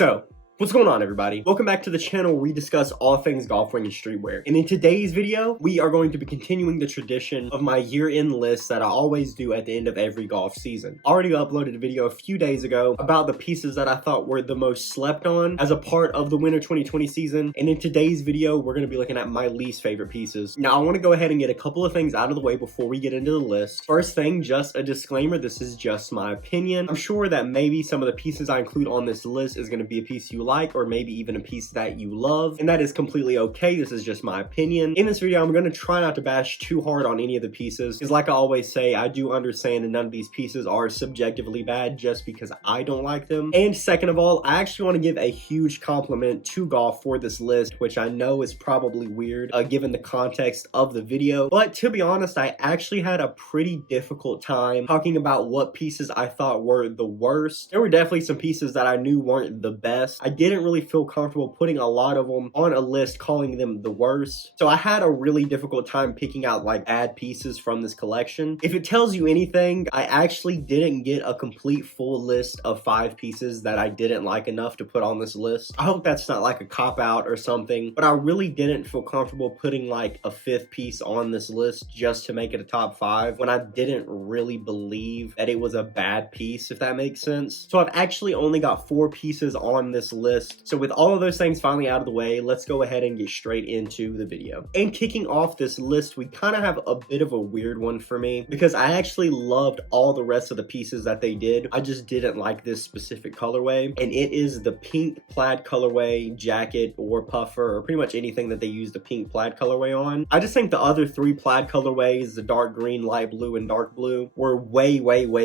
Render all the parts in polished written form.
So, what's going on, everybody? Welcome back to the channel where we discuss all things golf wearing and streetwear. And in today's video, we are going to be continuing the tradition of my year-end list that I always do at the end of every golf season. I already uploaded a video a few days ago about the pieces that I thought were the most slept on as a part of the winter 2020 season. And in today's video, we're going to be looking at my least favorite pieces. Now, I want to go ahead and get a couple of things out of the way before we get into the list. First thing, just a disclaimer, this is just my opinion. I'm sure that maybe some of the pieces I include on this list is going to be a piece you like, or maybe even a piece that you love, and that is completely okay. This is just my opinion. In this video, I'm going to try not to bash too hard on any of the pieces, because like I always say, I do understand that none of these pieces are subjectively bad just because I don't like them. And second of all, I actually want to give a huge compliment to Golf for this list, which I know is probably weird given the context of the video, but to be honest, I actually had a pretty difficult time talking about what pieces I thought were the worst. There were definitely some pieces that I knew weren't the best. I didn't really feel comfortable putting a lot of them on a list calling them the worst, so I had a really difficult time picking out like bad pieces from this collection. If it tells you anything, I actually didn't get a complete full list of 5 pieces that I didn't like enough to put on this list. I hope that's not like a cop-out or something, but I really didn't feel comfortable putting like a 5th piece on this list just to make it a top 5 when I didn't really believe that it was a bad piece, if that makes sense. So I've actually only got 4 pieces on this list. So with all of those things finally out of the way, let's go ahead and get straight into the video. And kicking off this list, we kind of have a bit of a weird one for me because I actually loved all the rest of the pieces that they did. I just didn't like this specific colorway, and it is the pink plaid colorway jacket or puffer, or pretty much anything that they use the pink plaid colorway on. I just think the other 3 plaid colorways, the dark green, light blue, and dark blue, were way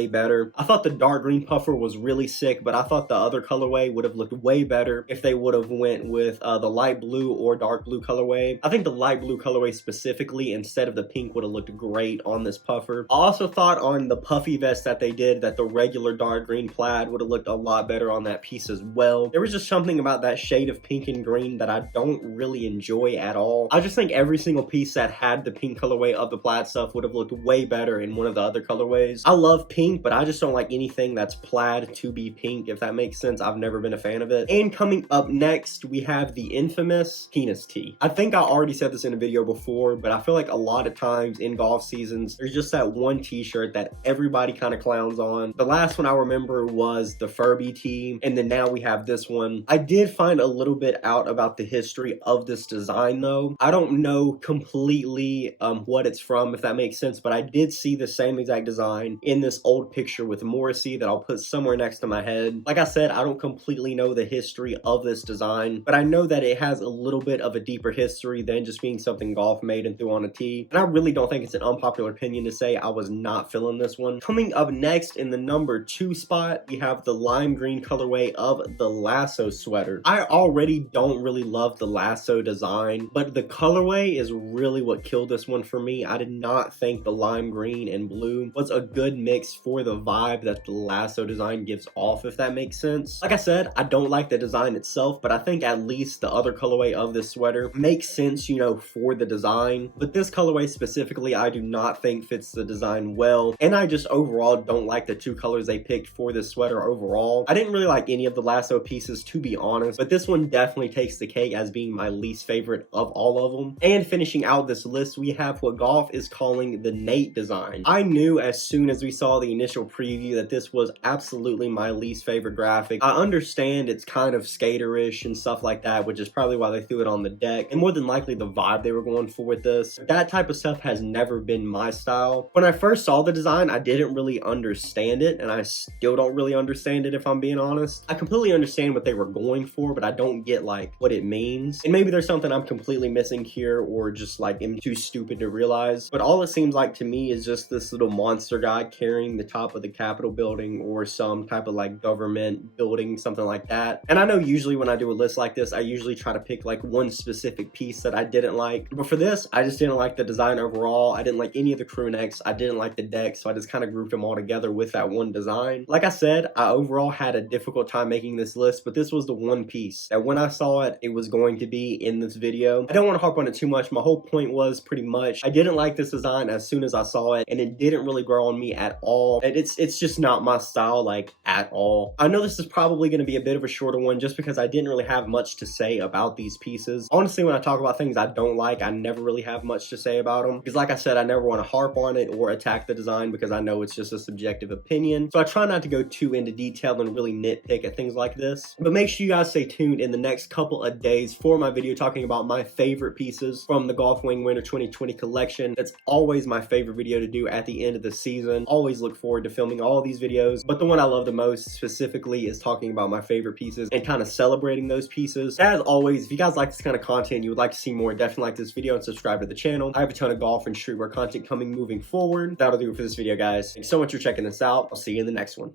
better. I thought the dark green puffer was really sick, but I thought the other colorway would have looked way better if they would have went with the light blue or dark blue colorway. I think the light blue colorway specifically instead of the pink would have looked great on this puffer. I also thought on the puffy vest that they did that the regular dark green plaid would have looked a lot better on that piece as well. There was just something about that shade of pink and green that I don't really enjoy at all. I just think every single piece that had the pink colorway of the plaid stuff would have looked way better in one of the other colorways. I love pink, but I just don't like anything that's plaid to be pink, if that makes sense. I've never been a fan of it. And coming up next, we have the infamous penis tee. I think I already said this in a video before, but I feel like a lot of times in golf seasons, there's just that one t-shirt that everybody kind of clowns on. The last one I remember was the Furby tee, and then now we have this one. I did find a little bit out about the history of this design though. I don't know completely what it's from, if that makes sense, but I did see the same exact design in this old picture with Morrissey that I'll put somewhere next to my head. Like I said, I don't completely know the history of this design, but I know that it has a little bit of a deeper history than just being something golf made and threw on a tee. And I really don't think it's an unpopular opinion to say I was not feeling this one. Coming up next in the number 2 spot, we have the lime green colorway of the Lasso sweater. I already don't really love the Lasso design, but the colorway is really what killed this one for me. I did not think the lime green and blue was a good mix for the vibe that the Lasso design gives off, if that makes sense. Like I said, I don't like the design itself, but I think at least the other colorway of this sweater makes sense, you know, for the design. But this colorway specifically, I do not think fits the design well, and I just overall don't like the 2 colors they picked for this sweater overall. I didn't really like any of the Lasso pieces, to be honest, but this one definitely takes the cake as being my least favorite of all of them. And finishing out this list, we have what Golf is calling the Nate design. I knew as soon as we saw the initial preview that this was absolutely my least favorite graphic. I understand it's kind of skaterish and stuff like that, which is probably why they threw it on the deck, and more than likely the vibe they were going for with this. That type of stuff has never been my style. When I first saw the design, I didn't really understand it, and I still don't really understand it, if I'm being honest. I completely understand what they were going for, but I don't get like what it means. And maybe there's something I'm completely missing here, or just like am too stupid to realize, but all it seems like to me is just this little monster guy carrying the top of the Capitol building or some type of like government building, something like that. And I know usually when I do a list like this, I usually try to pick like one specific piece that I didn't like, but for this, I just didn't like the design overall. I didn't like any of the crew necks. I didn't like the deck, so I just kind of grouped them all together with that one design. Like I said, I overall had a difficult time making this list, but this was the one piece that when I saw it, it was going to be in this video. I don't want to harp on it too much. My whole point was pretty much I didn't like this design as soon as I saw it, and it didn't really grow on me at all. It's just not my style, like, at all. I know this is probably going to be a bit of a shorter one just because I didn't really have much to say about these pieces. Honestly, when I talk about things I don't like, I never really have much to say about them. Because like I said, I never want to harp on it or attack the design because I know it's just a subjective opinion. So I try not to go too into detail and really nitpick at things like this. But make sure you guys stay tuned in the next couple of days for my video talking about my favorite pieces from the Golf Wang Winter 2020 collection. That's always my favorite video to do at the end of the season. Always look forward to filming all these videos. But the one I love the most specifically is talking about my favorite pieces and kind of celebrating those pieces. As always, if you guys like this kind of content, you would like to see more, definitely like this video and subscribe to the channel. I have a ton of golf and streetwear content coming moving forward. That'll do it for this video, guys. Thanks so much for checking this out. I'll see you in the next one.